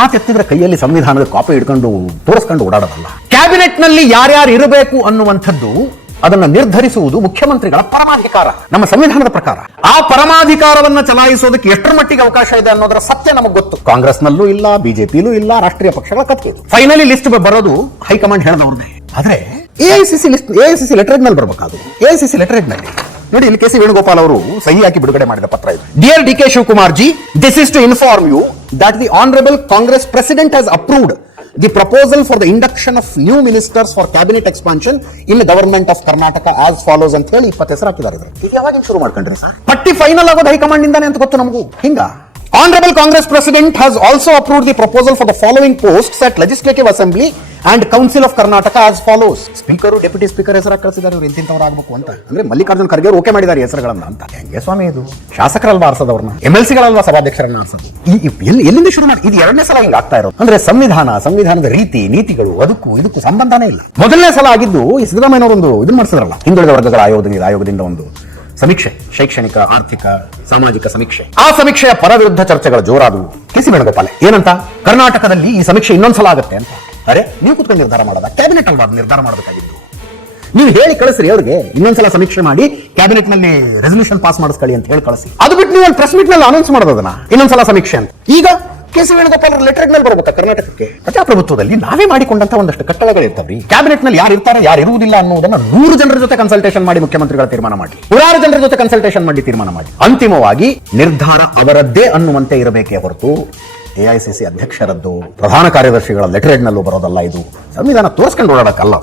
ಮಾತೆತ್ತಿದ್ರೆ ಕೈಯಲ್ಲಿ ಸಂವಿಧಾನದ ಕಾಪಿ ಹಿಡ್ಕೊಂಡು ತೋರಿಸ್ಕೊಂಡು ಓಡಾಡೋದಲ್ಲ. ಕ್ಯಾಬಿನೆಟ್ ನಲ್ಲಿ ಯಾರ್ಯಾರು ಇರಬೇಕು ಅನ್ನುವಂಥದ್ದು ಅದನ್ನು ನಿರ್ಧರಿಸುವುದು ಮುಖ್ಯಮಂತ್ರಿಗಳ ಪರಮಾಧಿಕಾರ ನಮ್ಮ ಸಂವಿಧಾನದ ಪ್ರಕಾರ. ಆ ಪರಮಾಧಿಕಾರವನ್ನ ಚಲಾಯಿಸೋದಕ್ಕೆ ಎಷ್ಟರ ಮಟ್ಟಿಗೆ ಅವಕಾಶ ಇದೆ ಅನ್ನೋದರ ಸತ್ಯ ನಮಗೆ ಗೊತ್ತು. ಕಾಂಗ್ರೆಸ್ನಲ್ಲೂ ಇಲ್ಲ, ಬಿಜೆಪಿಲೂ ಇಲ್ಲ, ರಾಷ್ಟ್ರೀಯ ಪಕ್ಷಗಳ ಕಥೆ ಇದು. ಫೈನಲಿ ಲಿಸ್ಟ್ ಬರೋದು ಹೈಕಮಾಂಡ್ ಹೇಳದವ್ರದ್ದೇ. ಆದ್ರೆ ಎಐಸಿಸಿ ಲಿಸ್ಟ್, ಎಐಸಿಸಿ ಲೆಟರ್ ನಲ್ಲಿ ಬರ್ಬೇಕಾದ್ರು. ಎಐಸಿಸಿ ಲೆಟರ್ ನಲ್ಲಿ ನೋಡಿ, ಇಲ್ಲಿ ಕೆ.ಸಿ. ವೇಣುಗೋಪಾಲ್ ಅವರು ಸಹಿ ಹಾಕಿ ಬಿಡುಗಡೆ ಮಾಡಿದ ಪತ್ರ ಇದು. Dear D K Shivakumar ji, this is to inform you that the Honorable Congress President has approved the proposal for the induction of new ministers for cabinet expansion in the government of Karnataka as follows ಅಂತ ಹೇಳಿ 20 ಹೆಸರು ಹಾಕಿದ್ದಾರೆ. ಈಗ ಯಾವಾಗ ಶುರು ಮಾಡ್ಕೊಂಡ್ರೆ ಪಟ್ಟಿ final ಆಗೋದು ಹೈಕಮಾಂಡ್ ಇಂದಾನೆ ಅಂತ ಗೊತ್ತು ನಮಗೂ. ಹಿಂಗ Honorable Congress President has also approved the proposal for the following posts at Legislative Assembly and Council of Karnataka as follows. Speaker, deputy speaker ಹೆಸರು ಕಳಿಸಿದ್ದಾರೆ, ಇವರು ಇಂತಿಂತವ್ರು ಆಗಬೇಕು ಅಂತ. ಅಂದ್ರೆ ಮಲ್ಲಿಕಾರ್ಜುನ್ ಖರ್ಗೆ ಅವರು ಓಕೆ ಮಾಡಿದ್ದಾರೆ ಹೆಸರುಗಳನ್ನ ಅಂತ. ಹೆಂಗೆ ಸ್ವಾಮಿ ಇದು? ಶಾಸಕರಲ್ವಾ ಆರಿಸೋದವ್ರನ್ನ, MLC-ಗಳಲ್ವಾ ಸಭಾಧ್ಯಕ್ಷರನ್ನ ಆರಿಸೋದು? ಎಲ್ಲಿಂದ ಶುರು ಮಾಡಿ? ಇದು ಎರಡನೇ ಸಲ ಹಿಂಗೆ ಆಗ್ತಾ ಇರೋದು. ಅಂದ್ರೆ ಸಂವಿಧಾನದ ರೀತಿ ನೀತಿಗಳು ಅದಕ್ಕೂ ಇದಕ್ಕೂ ಸಂಬಂಧನೇ ಇಲ್ಲ. ಮೊದಲನೇ ಸಲ ಆಗಿದ್ದು ಈ ಸಿದ್ದರಾಮಯ್ಯನವರೊಂದು ಇದನ್ನ ಮಾಡಿಸಿದ್ರಲ್ಲ, ಹಿಂದುಳಿದ ವರ್ಗಗಳ ಆಯೋಗದಿಂದ ಒಂದು ಸಮೀಕ್ಷೆ, ಶೈಕ್ಷಣಿಕ, ಆರ್ಥಿಕ, ಸಾಮಾಜಿಕ ಸಮೀಕ್ಷೆ. ಆ ಸಮೀಕ್ಷೆಯ ಪರ ವಿರುದ್ಧ ಚರ್ಚೆಗಳು ಜೋರಾದವು. ಕೆ.ಸಿ. ವೇಣುಗೋಪಾಲ್ ಏನಂತ, ಕರ್ನಾಟಕದಲ್ಲಿ ಈ ಸಮೀಕ್ಷೆ ಇನ್ನೊಂದ್ಸಲ ಆಗುತ್ತೆ ಅಂತ. ಅರೆ, ನೀವು ಕೂತ್ಕೊಂಡು ನಿರ್ಧಾರ ಮಾಡೋದ? ಕ್ಯಾಬಿನೆಟ್ ಅಲ್ವಾ ನಿರ್ಧಾರ ಮಾಡಬೇಕಾಗಿದ್ದು? ನೀವು ಹೇಳಿ ಕಳಿಸ್ರಿ ಅವ್ರಿಗೆ, ಇನ್ನೊಂದ್ಸಲ ಸಮೀಕ್ಷೆ ಮಾಡಿ ಕ್ಯಾಬಿನೆಟ್ ನಲ್ಲಿ ರೆಸಲ್ಯೂಷನ್ ಪಾಸ್ ಮಾಡಿಸ್ಕೊಳ್ಳಿ ಅಂತ ಹೇಳಿ ಕಳಿಸಿ. ಅದು ಬಿಟ್ಟು ನೀವು ಒಂದು ಪ್ರೆಸ್ ಮೀಟ್ ನಲ್ಲಿ ಅನೌನ್ಸ್ ಮಾಡೋದನ್ನ ಇನ್ನೊಂದ್ಸಲ ಸಮೀಕ್ಷೆ ಅಂತ. ಈಗ ಕೆ.ಸಿ. ವೇಣುಗೋಪಾಲ್ ಲೆಟರ್ ನಲ್ಲಿ ಬರ್ಬೇಕಾ ಕರ್ನಾಟಕಕ್ಕೆ? ಪ್ರಜಾಪ್ರಭುತ್ವದಲ್ಲಿ ನಾವೇ ಮಾಡಿಕೊಂಡಂತ ಒಂದಷ್ಟು ಕಟ್ಟಳೆಗಳಿರ್ತಾವ್ರಿ. ಕ್ಯಾಬಿನೆಟ್ ನಲ್ಲಿ ಯಾರು ಇರ್ತಾರೆ, ಯಾರು ಇರುವುದಿಲ್ಲ ಅನ್ನೋದನ್ನ 100 ಜನರ ಜೊತೆ ಕನ್ಸಲ್ಟೇಷನ್ ಮಾಡಿ ಮುಖ್ಯಮಂತ್ರಿಗಳ ತೀರ್ಮಾನ ಮಾಡಿ, 100 ಜನರ ಜೊತೆ ಕನ್ಸಲ್ಟೇಷನ್ ಮಾಡಿ ತೀರ್ಮಾನ ಮಾಡಿ, ಅಂತಿಮವಾಗಿ ನಿರ್ಧಾರ ಅವರದ್ದೇ ಅನ್ನುವಂತೆ ಇರಬೇಕೇ ಹೊರತು ಎಐಸಿಸಿ ಅಧ್ಯಕ್ಷರದ್ದು, ಪ್ರಧಾನ ಕಾರ್ಯದರ್ಶಿಗಳ ಲೆಟರ್ ನಲ್ಲೂ ಬರೋದಲ್ಲ. ಇದು ಸಂವಿಧಾನ ತೋರಿಸ್ಕೊಂಡು ಓಡಾಡಕ್ಕಲ್ಲ.